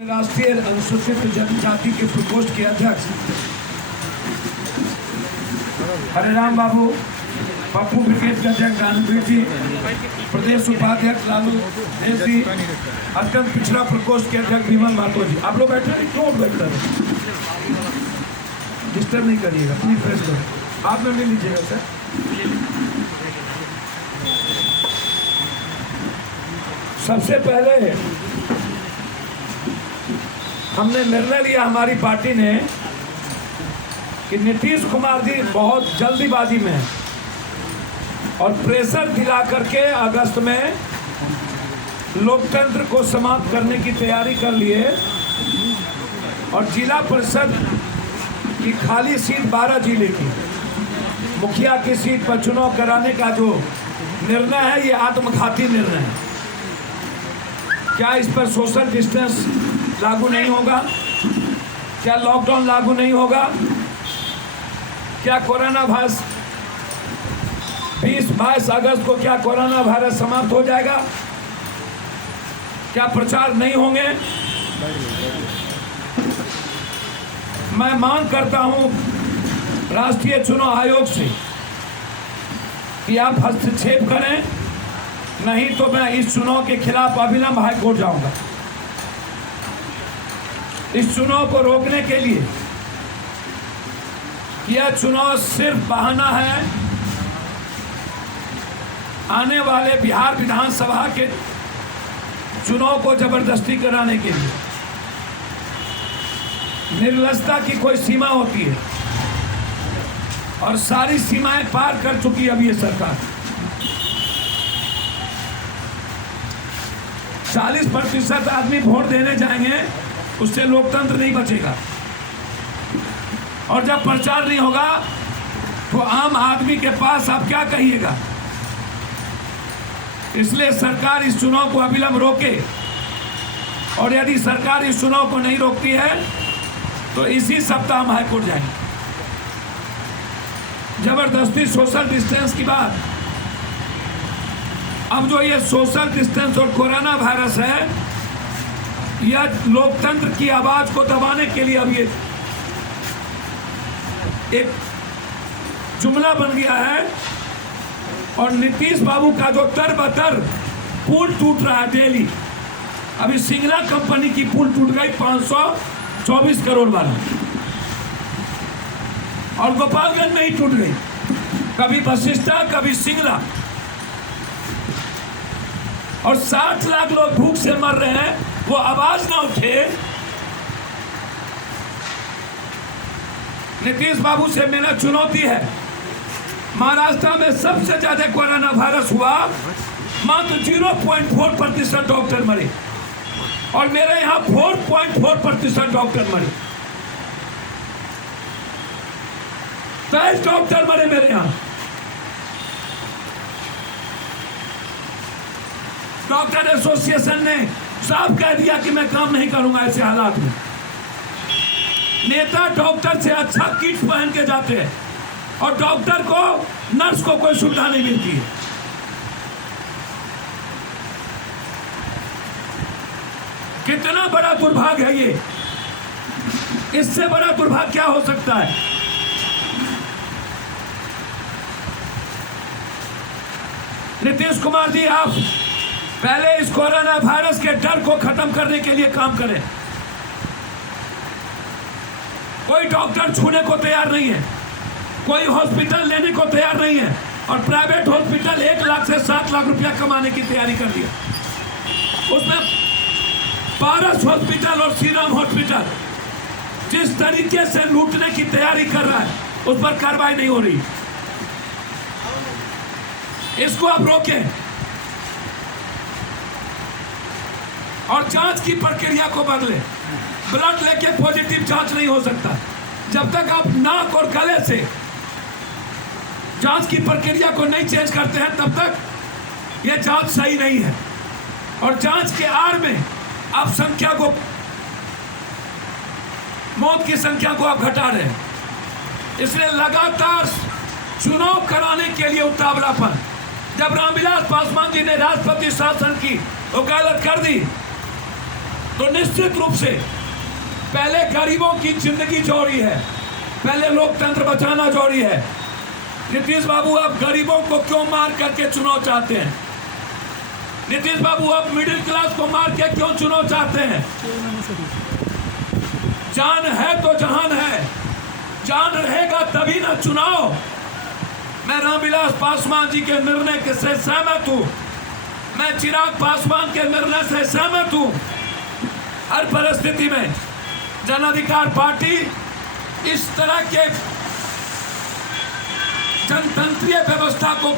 राष्ट्रीय अनुसूचित जनजाति के प्रकोष्ठ के अध्यक्ष हरिराम बाबू, पप्पू ब्रिगेड के अध्यक्ष दानवीर जी, प्रदेश उपाध्यक्ष लालू देव जी, अत्यंत पिछड़ा प्रकोष्ठ के अध्यक्ष विमल महतो जी। आप लोग बैठे नहीं, क्यों बैठ रहे, डिस्टर्ब नहीं करिएगा, प्लीज प्रेस करो। आप में मिल लीजिएगा सर। सबसे पहले हमने निर्णय लिया हमारी पार्टी ने कि नीतीश कुमार जी बहुत जल्दीबाजी में और प्रेशर दिला करके अगस्त में लोकतंत्र को समाप्त करने की तैयारी कर लिए और जिला परिषद की खाली सीट 12 जिले की मुखिया की सीट पर चुनाव कराने का जो निर्णय है, ये आत्मघाती निर्णय है। क्या इस पर सोशल डिस्टेंस लागू नहीं होगा? क्या लॉकडाउन लागू नहीं होगा? क्या कोरोना वायरस 20-22 अगस्त को क्या कोरोना वायरस समाप्त हो जाएगा? क्या प्रचार नहीं होंगे? मैं मांग करता हूं राष्ट्रीय चुनाव आयोग से कि आप हस्तक्षेप करें, नहीं तो मैं इस चुनाव के खिलाफ अविलंब हाईकोर्ट जाऊंगा। इस चुनाव को रोकने के लिए यह चुनाव सिर्फ बहाना है आने वाले बिहार विधानसभा के चुनाव को जबरदस्ती कराने के लिए। निर्लजता की कोई सीमा होती है और सारी सीमाएं पार कर चुकी अब ये सरकार। 40% आदमी वोट देने जाएंगे, उससे लोकतंत्र नहीं बचेगा। और जब प्रचार नहीं होगा तो आम आदमी के पास आप क्या कहिएगा? इसलिए सरकार इस चुनाव को अविलंब रोके, और यदि सरकार इस चुनाव को नहीं रोकती है तो इसी सप्ताह हम हाईकोर्ट जाएंगे। जबरदस्ती सोशल डिस्टेंस की बात, अब जो ये सोशल डिस्टेंस और कोरोना वायरस है, यह लोकतंत्र की आवाज को दबाने के लिए अब ये एक जुमला बन गया है। और नीतीश बाबू का जो तर-बतर पुल टूट रहा है डेली, अभी सिंगला कंपनी की पुल टूट गई 524 करोड़ वाला, और गोपालगंज में ही टूट गई, कभी वशिष्ठा कभी सिंगला, और 60 लाख लोग भूख से मर रहे हैं। वो आवाज ना उठे। नीतीश बाबू से मेरा चुनौती है, महाराष्ट्र में सबसे ज्यादा कोरोना वायरस हुआ, मात्र 0.4% डॉक्टर मरे, और मेरे यहाँ 4.4% डॉक्टर मरे। 23 डॉक्टर मरे मेरे यहाँ। डॉक्टर एसोसिएशन ने साफ कह दिया कि मैं काम नहीं करूंगा ऐसे हालात में। नेता डॉक्टर से अच्छा किट पहन के जाते हैं और डॉक्टर को, नर्स को कोई सुविधा नहीं मिलती है। कितना बड़ा दुर्भाग्य है ये, इससे बड़ा दुर्भाग्य क्या हो सकता है? नीतीश कुमार जी, आप पहले इस कोरोना वायरस के डर को खत्म करने के लिए काम करें। कोई डॉक्टर छूने को तैयार नहीं है, कोई हॉस्पिटल लेने को तैयार नहीं है, और प्राइवेट हॉस्पिटल 1 लाख से 7 लाख रुपया कमाने की तैयारी कर लिया। उसमें पारस हॉस्पिटल और श्रीराम हॉस्पिटल जिस तरीके से लूटने की तैयारी कर रहा है, उस पर कार्रवाई नहीं हो रही। इसको आप रोकें और जांच की प्रक्रिया को बदले। ब्लड लेके पॉजिटिव जांच नहीं हो सकता। जब तक आप नाक और गले से जांच की प्रक्रिया को नहीं चेंज करते हैं, तब तक यह जांच सही नहीं है। और जांच के आड़ में आप संख्या को, मौत की संख्या को आप घटा रहे हैं। इसलिए लगातार चुनाव कराने के लिए उतावलापन। जब रामविलास पासवान जी ने राष्ट्रपति शासन की वकालत कर दी तो निश्चित रूप से पहले गरीबों की जिंदगी जोड़ी है, पहले लोकतंत्र बचाना जोड़ी है। नीतीश बाबू, आप गरीबों को क्यों मार करके चुनाव चाहते हैं? नीतीश बाबू, आप मिडिल क्लास को मार के क्यों चुनाव चाहते हैं? जान है तो जहान है, जान रहेगा तभी ना चुनाव। मैं रामविलास पासवान जी के निर्णय से सहमत हूं, मैं चिराग पासवान के निर्णय से सहमत हूं। हर परिस्थिति में जन अधिकार पार्टी इस तरह के जनतंत्रीय व्यवस्था को